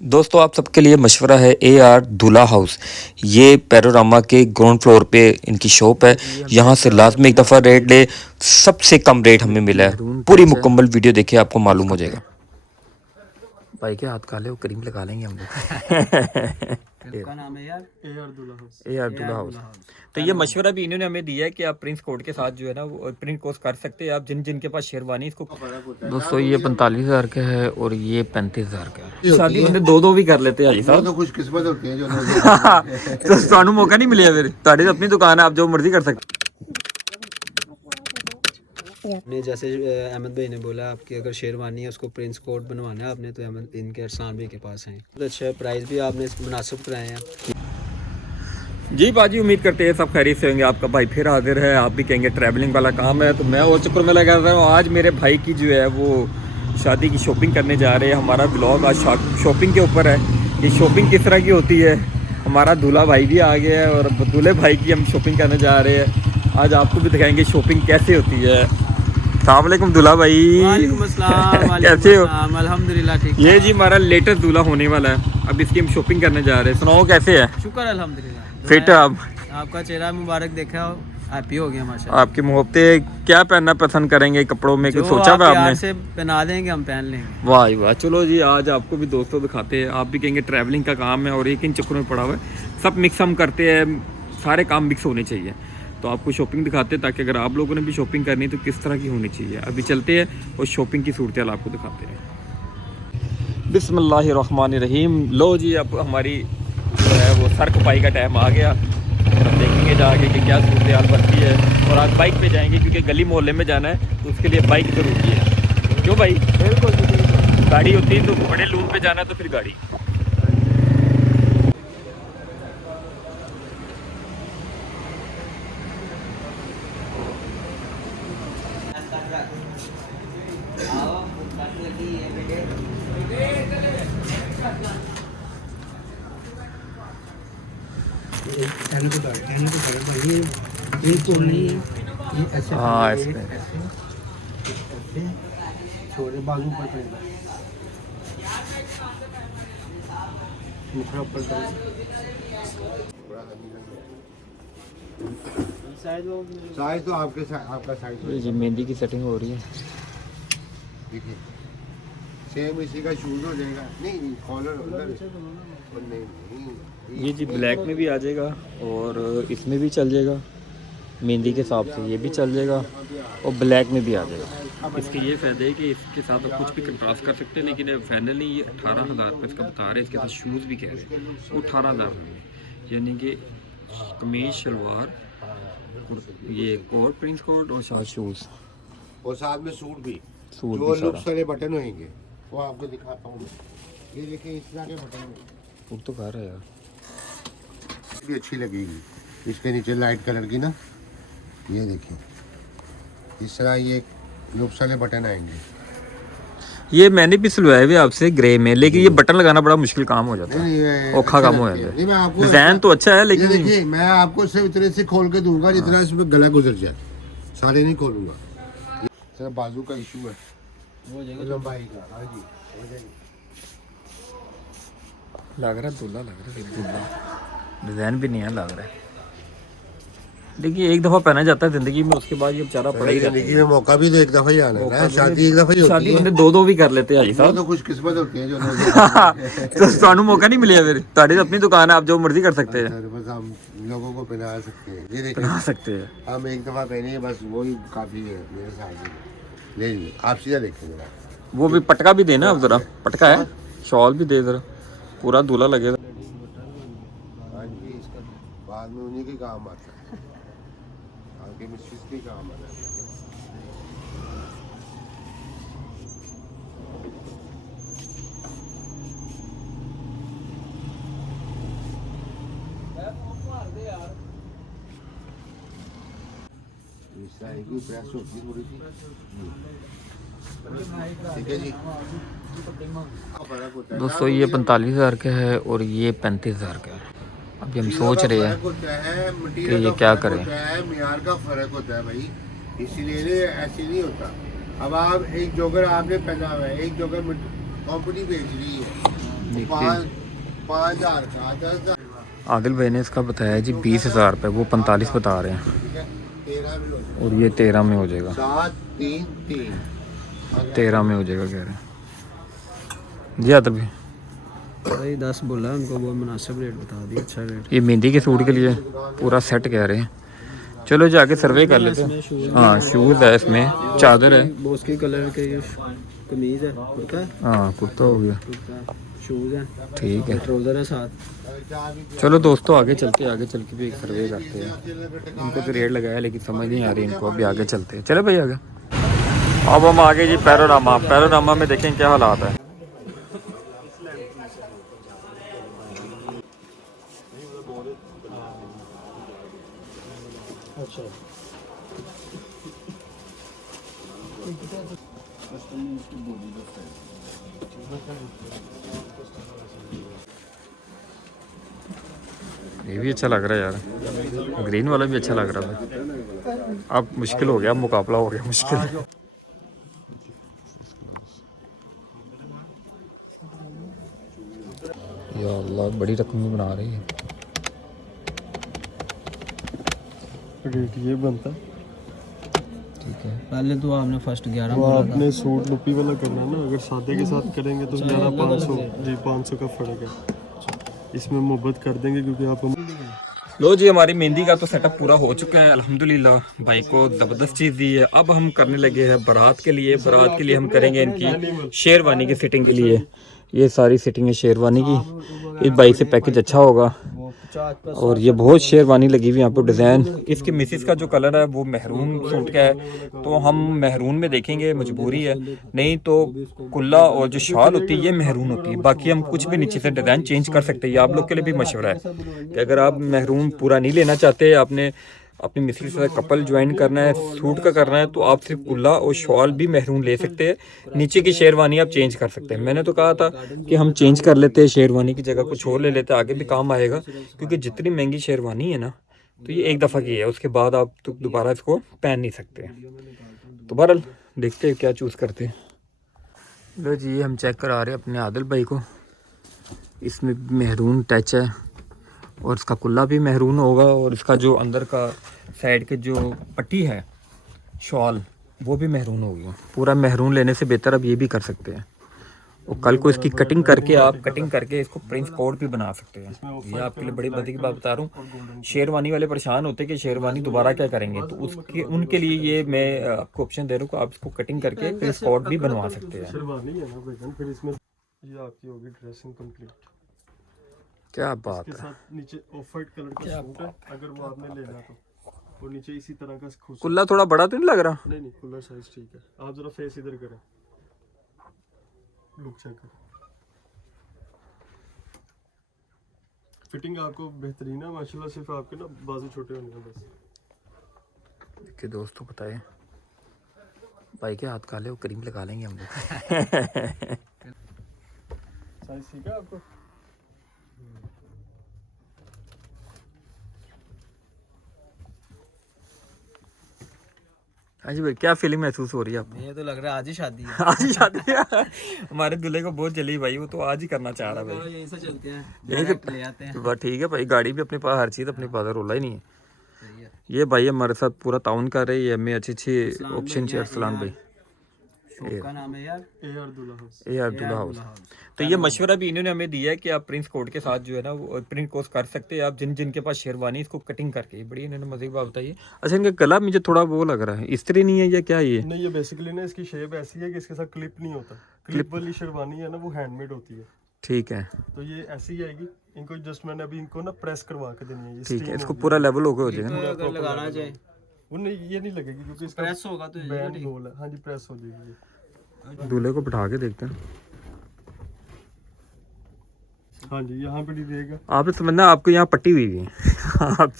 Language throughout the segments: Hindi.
दोस्तों आप सबके लिए मशवरा है AR दूल्हा हाउस। ये पैरोरामा के ग्राउंड फ्लोर पे इनकी शॉप है। यहाँ से लाजमी एक दफ़ा रेट ले, सबसे कम रेट हमें मिला है। पूरी मुकम्मल वीडियो देखिए, आपको मालूम हो जाएगा। भाई के हाथ काले, वो क्रीम लगा लेंगे हम लोग। का नाम है यार AR दूल्हा हाउस। AR दूल्हा हाउस। तो ये मशवरा भी इन्होंने हमें दिया है कि आप प्रिंस कोड के साथ जो है ना वो प्रिंट कोर्स कर सकते हैं। आप जिनके पास शेरवानी इसको। दोस्तों ये 45,000 का है और ये 35,000 का है। शादी बंदे दो भी कर लेते हैं हाजी साहब। तो खुशकिस्मत होती है जो तो ਤੁਹਾਨੂੰ मौका नहीं मिला फिर ਤੁਹਾਡੀ तो अपनी दुकान है, आप जो मर्जी कर सकते। ने जैसे अहमद भाई ने बोला आपकी अगर शेरवानी है उसको प्रिंस कोट बनवाना है आपने तो अहमद इनके अरसान भाई के पास हैं। तो अच्छा प्राइस भी आपने मुनासिब कराए हैं। जी बाजी, उम्मीद करते हैं सब खैरियत से होंगे। आपका भाई फिर हाजिर है। आप भी कहेंगे ट्रैवलिंग वाला काम है तो मैं और चक्कर में लगा था। आज मेरे भाई की जो है वो शादी की शॉपिंग करने जा रहे हैं। हमारा ब्लॉग आज शॉपिंग के ऊपर है। ये शॉपिंग किस तरह की होती है। हमारा दूल्हा भाई भी आ गया है और दूल्हे भाई की हम शॉपिंग करने जा रहे हैं। आज आपको भी दिखाएंगे शॉपिंग कैसे होती है। अस्सलाम वालेकुम दूल्हा भाई। वालेकुम अस्सलाम। कैसे हो? अल्हम्दुलिल्लाह ठीक। ये जी हमारा लेटेस्ट दूल्हा होने वाला है। अब इसकी हम शॉपिंग करने जा रहे हैं। सुनाओ कैसे है? शुक्र अल्हम्दुलिल्लाह। फिट है आप? आपका चेहरा मुबारक देखा हो, हैप्पी हो गया माशाल्लाह। आपकी मोहब्बतें क्या पहनना पसंद करेंगे कपड़ों में, कुछ सोचा हुआ आपने? से पहना देंगे हम पहन लेंगे। वाह वाह, चलो जी आज आपको भी दोस्तों दिखाते हैं। आप भी कहेंगे ट्रैवलिंग का काम है और एक इन चक्करों में पड़ा हुआ है। सब मिक्स हम करते हैं, सारे काम मिक्स होने चाहिए। तो आपको शॉपिंग दिखाते हैं ताकि अगर आप लोगों ने भी शॉपिंग करनी है तो किस तरह की होनी चाहिए। अभी चलते हैं और शॉपिंग की सूरत हाल आपको दिखाते हैं। बिस्मिल्लाहिर्रहमानिर्रहीम। लो जी अब हमारी जो है वो सर खपाई का टाइम आ गया और हम देखेंगे जाके कि क्या सूरत हाल बनती है। और आज बाइक पे जाएंगे क्योंकि गली मोहल्ले में जाना है तो उसके लिए बाइक ज़रूरी है। क्यों भाई? बिल्कुल। गाड़ी होती है तो बड़े लून पे जाना है तो फिर गाड़ी। हाँ छोरे बाजू पर पड़ेगा, मुखड़ा ऊपर करेगा। साइज तो आपका साइज जी मेहंदी की सेटिंग हो रही है। देखिए सेम इसी का शूज हो जाएगा। नहीं कॉलर उधर नहीं। ये जी ब्लैक में भी आ जाएगा और इसमें भी चल जाएगा। मेहंदी के हिसाब से ये भी चल जाएगा और ब्लैक में भी आ जाएगा। इसके ये फ़ायदे है कि इसके साथ आप कुछ भी कंट्रास्ट कर सकते हैं। लेकिन फाइनली ये 18,000 रुपये इसका बता रहे हैं। इसके साथ शूज़ भी कह रहे हैं वो 18,000 रुपये, यानी कि कमीज शलवार, ये कोट प्रिंस कोट और साथ शूज़ और साथ में सूट भी। सूट जो भी लुक्स सारा वाले बटन होंगे वो आपको दिखाता हूँ। ये देखिए इस तरह के बटन सूट तो खा रहा है यार। भी अच्छी लगेगी। इसके नीचे लाइट कलर की ना, ये देखिए इस तरह ये लुक्स वाले बटन आएंगे। ये मैंने भी सिलवाया हुआ आपसे ग्रे में, लेकिन ये बटन लगाना बड़ा मुश्किल काम हो जाता है, औखा काम हो जाता है। डिजाइन तो अच्छा है लेकिन देखिए मैं आपको सिर्फ इतने से खोल के दूंगा जितना इसमें गला गुजर जाए, सारे नहीं खोलूंगा। सर बाजू का इशू है, लंबाई का। हाँ जी लग रहा है दूल्हा, लग रहा है दूल्हा। डिजाइन भी नहीं है, लग रहा है। देखिए एक दफा पहना जाता है जिंदगी में, उसके बाद ये बेचारा पड़ा ही रहता है। जिंदगी में मौका भी तो एक दफा ही आना है। शादी एक दफा ही होती है। शादी बंदे दो भी कर लेते हैं हाजी साहब। तो खुशकिस्मत होती है जो तो ਤੁਹਾਨੂੰ मौका नहीं मिला फिर? ਤੁਹਾਡੀ तो अपनी दुकान है, आप जो मर्जी कर सकते हैं। बस हम लोगों को पहना सकते हैं। ये देखिए पहना सकते हैं। हम एक दफा पहने बस वही काफी है मेरे साथ। ले लीजिए आप सीधा देखिए जरा। वो भी पटका भी देना अब जरा, पटका है, शॉल भी दे जरा, पूरा दूल्हा लगेगा। हाँ जी इसका बाद में उन्हीं के काम आता है, आगे मिस्ट्रीज के काम आता है। प्रेस होती थोड़ी सी, ठीक है जी। दोस्तों ये 45,000 का है और ये 35,000 का है। अभी हम सोच रहे हैं कि ये क्या करें। मियार का फर्क होता है भाई, इसीलिए ऐसे नहीं होता। अब आप एक जोगर आपने पहना हुआ है, एक जोगर कंपनी बेच रही है, 5,000 का 10,000 आदिल भाई ने इसका बताया जी 20,000 रुपये, वो 45 बता रहे हैं, ठीक है 13 में हो जाएगा, और ये 13 में हो जाएगा, 7 3 3 13 में हो जाएगा कह रहे हैं जी आदिल भाई। भाई 10 बोला उनको, वो मुनासिब रेट बता दिया, अच्छा रेट। ये मेहंदी के सूट के लिए पूरा सेट कह रहे हैं। चलो जाके सर्वे कर लेते हैं। हाँ शूज़ है इसमें, चादर है, बॉस की कलर के ये कमीज है, कुर्ता है, हाँ कुर्ता हो गया, कुर्ता शूज़ है, ठीक है। ट्राउज़र है साथ। चलो दोस्तों आगे चलते हैं, आगे चल के भी एक सर्वे करते हैं। इनको तो रेट लगाया लेकिन समझ नहीं आ रही इनको, अभी आगे चलते हैं। चले भाई आगे। अब हम आगे जी पैरोरामा, पैरोरामा में देखें क्या हालात है। ये भी अच्छा लग रहा है यार, ग्रीन वाला भी अच्छा लग रहा था। अब मुश्किल हो गया, मुकाबला हो गया मुश्किल। या अल्लाह बड़ी रकम में बना रही है। रेट ये बनता है, ठीक है, पहले तो आपने फर्स्ट 11 वो बोला था। आपने सूट लुपी वाला करना है ना, अगर सादे के साथ करेंगे तो 11,500 जी 500 का फ़र्क है। इसमें मोहब्बत कर देंगे क्योंकि आप लो जी हमारी मेहंदी का तो सेटअप पूरा हो चुका है अल्हम्दुलिल्लाह। भाई को ज़बरदस्त चीज़ दी है। अब हम करने लगे हैं बारात के लिए। बारात के लिए हम करेंगे इनकी शेरवानी की फिटिंग के लिए। ये सारी फिटिंग है शेरवानी की। इस भाई से पैकेज अच्छा होगा। और ये बहुत शेरवानी लगी हुई यहाँ पर डिज़ाइन। इसकी मिसिस का जो कलर है वो महरून सूट का है, तो हम महरून में देखेंगे, मजबूरी है। नहीं तो कुल्ला और जो शॉल होती है ये महरून होती है। बाकी हम कुछ भी नीचे से डिज़ाइन चेंज कर सकते हैं। ये आप लोग के लिए भी मशवरा है कि अगर आप महरून पूरा नहीं लेना चाहते, आपने अपनी मिसिस के साथ कपल ज्वाइन करना है, सूट का करना है, तो आप सिर्फ कुल्ला और शॉल भी महरून ले सकते हैं। नीचे की शेरवानी आप चेंज कर सकते हैं। मैंने तो कहा था कि हम चेंज कर लेते हैं, शेरवानी की जगह कुछ और ले लेते हैं, आगे भी काम आएगा। क्योंकि जितनी महंगी शेरवानी है ना, तो ये एक दफ़ा की है, उसके बाद आप तो दोबारा इसको पहन नहीं सकते। तो बहरहाल देखते हैं क्या चूज़ करते हैं। लो जी ये हम चेक करा रहे हैं अपने आदिल भाई को। इसमें महरून टच है और इसका कुल्ला भी महरून होगा, और इसका जो अंदर का साइड के जो पट्टी है शॉल वो भी महरून होगी। पूरा महरून लेने से बेहतर अब ये भी कर सकते हैं। और कल को इसकी कटिंग करके आप कटिंग करके इसको प्रिंस कोट भी बना सकते हैं। ये आपके लिए बड़ी मजे की बात बता रहा हूँ। शेरवानी वाले परेशान होते हैं कि शेरवानी दोबारा क्या करेंगे, तो उसके उनके लिए ये मैं आपको ऑप्शन दे रहा हूँ कि आप इसको कटिंग करके प्रिंस कोट भी बनवा सकते हैं। शेरवानी है ना भाईजान, फिर इसमें ये आपकी होगी ड्रेसिंग कंप्लीट। क्या बात इसके है, साथ नीचे ऑफ वाइट कलर का सूट है, अगर वो आपने लेना तो। और नीचे इसी तरह का खुश कुल्ला थोड़ा बड़ा तो नहीं लग रहा? नहीं नहीं, कूलर साइज ठीक है। आप जरा फेस इधर करें, लुक चेक करें। फिटिंग आपको बेहतरीन है माशाल्लाह, सिर्फ आपके ना बाजू छोटे होने हैं बस। देखिए दोस्तों बताए भाई के हाथ काले, वो क्रीम लगा लेंगे हम लोग। साइज ठीक है आपको? हाँ जी भाई क्या फीलिंग महसूस हो रही है आपको? ये तो लग रहा है आज ही शादी है। आज ही शादी है। हमारे दूल्हे को बहुत जली भाई, वो तो आज ही करना चाह रहा है भाई। यहीं से चलते हैं, यही डायरेक्ट ले आते हैं। बस ठीक है भाई, गाड़ी भी अपने पास, हर चीज़ अपने पास है, रोला ही नहीं है। सही है। ये भाई हमारे साथ पूरा ताउन कर रही है, हमें अच्छी अच्छी ऑप्शन चाहिए। अरसलान भाई शॉप का नाम है यार AR दूल्हा हाउस। ए अब्दुल्ला हाउस। तो ये मशवरा भी इन्होंने हमें दिया है कि आप प्रिंस कोट के साथ जो है ना वो प्रिंट कोर्स कर सकते हैं आप, जिन जिनके पास शेरवानी इसको कटिंग करके। बड़ी इन्होंने मजे की बात बताई है। अच्छा इनका गला मुझे थोड़ा वो लग रहा है, इस्त्री नहीं है या क्या ये? नहीं, ये बेसिकली ना इसकी शेप ऐसी है कि इसके साथ क्लिप नहीं होता। क्लिप वाली शेरवानी है ना, वो हैंडमेड होती है। ठीक है तो ये ऐसी ही आएगी। इनको जस्ट मैंने अभी इनको ना प्रेस करवा के देनी है। ये ठीक है, steam इसको होगी। पूरा लेवल होकर हो जाएगा ना। अगर लगाना चाहे वो नहीं, ये नहीं लगेगी क्योंकि इसका प्रेस होगा तो बैंड गोल है। हाँ जी, प्रेस हो जाएगी। दूल्हे को बिठा के देखते हैं। हाँ जी, यहाँ पे नहीं देगा। आपने समझना आपको यहाँ पट्टी हुई है। आप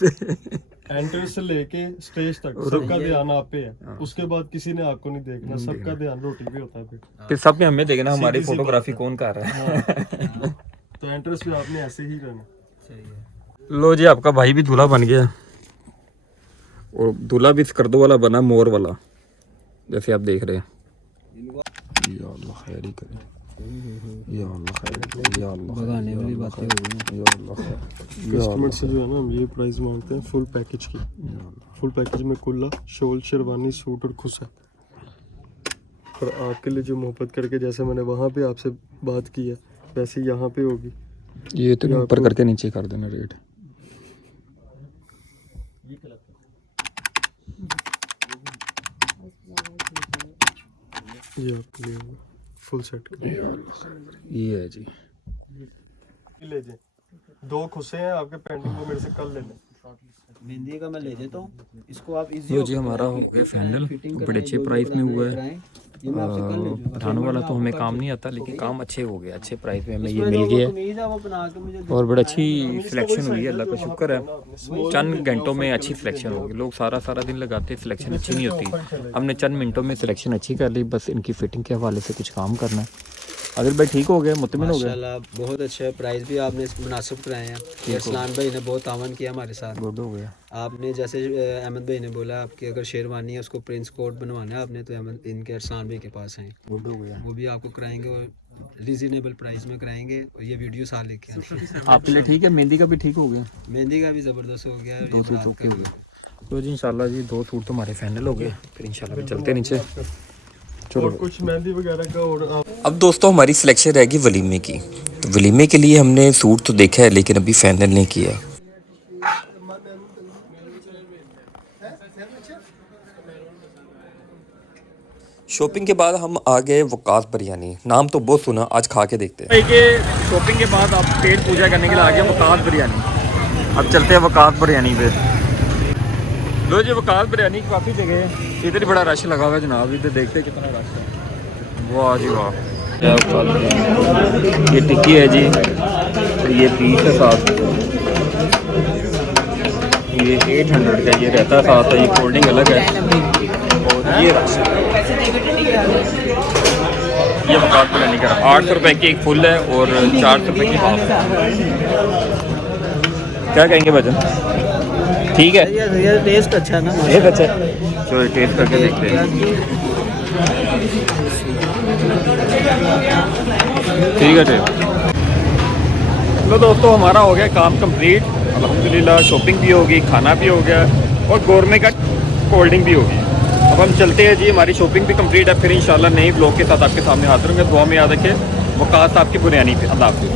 एंट्रेंस से लेके स्टेज तक सबका ध्यान आप पे है। उसके बाद किसी ने आपको नहीं देखना, सबका ध्यान रोटी पे होता है फिर सब में हमें देखना हमारी सीधी सी फोटोग्राफी बात कौन कर रहा है। तो एंट्रेंस पे आपने ऐसे ही रहना। सही है। लो जी आपका भाई भी दूल्हा बन गया, और दूल्हा भी स्कर्दो वाला बना, मोर वाला, जैसे आप देख रहे हैं। या अल्लाह खैर ही करे। या अल्लाह खैर, या अल्लाह भगाने वाली बातें हो गई। या अल्लाह खैर, या कस्टमर से जो है ना हम ये प्राइस मांगते हैं फुल पैकेज की। फुल पैकेज में कुल्ला, शॉल, शेरवानी, सूट और खुसा। और आपके लिए जो मोहब्बत करके जैसे मैंने वहाँ पे आपसे बात की है वैसे यहाँ पे होगी। ये तो ऊपर करके नीचे कर देना रेट। ये आपके लिए होगा फुल सेट। ये है जी, ले जाए 2 खुसे हैं आपके पेंडिंग, वो मेरे से कल ले लें। मेहंदी का मैं ले देता हूँ, इसको आप इजी तो जी हमारा हो गया फाइनल, बड़े अच्छे प्राइस में हुआ है। पठानों वाला तो हमें काम नहीं आता, लेकिन काम अच्छे हो गए, अच्छे प्राइस में हमें ये मिल गया और बड़ी अच्छी सिलेक्शन हुई है, अल्लाह का शुक्र है। चंद घंटों में अच्छी सिलेक्शन होगी। लोग सारा दिन लगाते हैं, सिलेक्शन अच्छी नहीं होती। हमने चंद मिनटों में सिलेक्शन अच्छी कर ली, बस इनकी फिटिंग के हवाले से कुछ काम करना है। अगर भाई ठीक हो गया, मुतमिन हो गया, माशाल्लाह बहुत अच्छा है। प्राइस भी आपने मुनासिब कराए हैं। अरसलान भाई ने बहुत तावन किया हमारे साथ। गुड हो गया। आपने जैसे अहमद भाई ने बोला आपकी अगर शेरवानी है उसको प्रिंस कोट बनवाना है आपने, तो अहमद इनके अरसलान भाई के पास हैं, गुड हो गया। वो भी आपको कराएंगे और रीजनेबल प्राइस में कराएंगे। और ये वीडियो साथ लेके आए। आपके लिए ठीक है। मेहंदी का भी ठीक हो गया, मेहंदी का भी ज़बरदस्त हो गया है। 2 सूट ओके हो गए। तो जी इंशाल्लाह जी 2 सूट तो हमारे फाइनल हो गए। फिर इंशाल्लाह चलते नीचे। और कुछ मेहंदी वगैरह का और अब दोस्तों हमारी सिलेक्शन रहेगी वलीमे की। तो वलीमे के लिए हमने सूट तो देखा है लेकिन अभी फाइनल नहीं किया। शॉपिंग के बाद हम आ गए वकास बिरयानी। नाम तो बहुत सुना, आज खा के देखते हैं। के शॉपिंग के बाद आप पेट पूजा करने के लिए आ गए वकास बिरयानी। अब चलते हैं वकास बिरयानी पे। लो जी, वकास बिरयानी काफ़ी जगह है, इधर बड़ा रश लगा हुआ है जनाब। इधर देखते कितना रश है। वाह जी वाह। ये टिक्की है जी, और ये पीस है साथ, ये 800 का ये रहता है साथ, ये कोल्ड ड्रिंक अलग है, और ये रश है। ये वकास बिरयानी का 800 रुपये की एक फुल है और 400 रुपये की हाफ है। क्या कहेंगे भजन? ठीक है, ये टेस्ट अच्छा है ना। टेस्ट अच्छा है, चलो टेस्ट करके देखते हैं। ठीक है टेस्ट। तो दोस्तों हमारा हो गया काम कंप्लीट अल्हम्दुलिल्लाह। शॉपिंग भी होगी, खाना भी हो गया और गोरमे का कोल्ड ड्रिंक भी होगी। अब हम चलते हैं जी, हमारी शॉपिंग भी कंप्लीट है। फिर इंशाल्लाह नई ब्लॉग के साथ आपके सामने हाजिर होंगे। दुआ में याद रखें वकास आपकी बिरयानी पे। अल्लाह हाफ़िज़।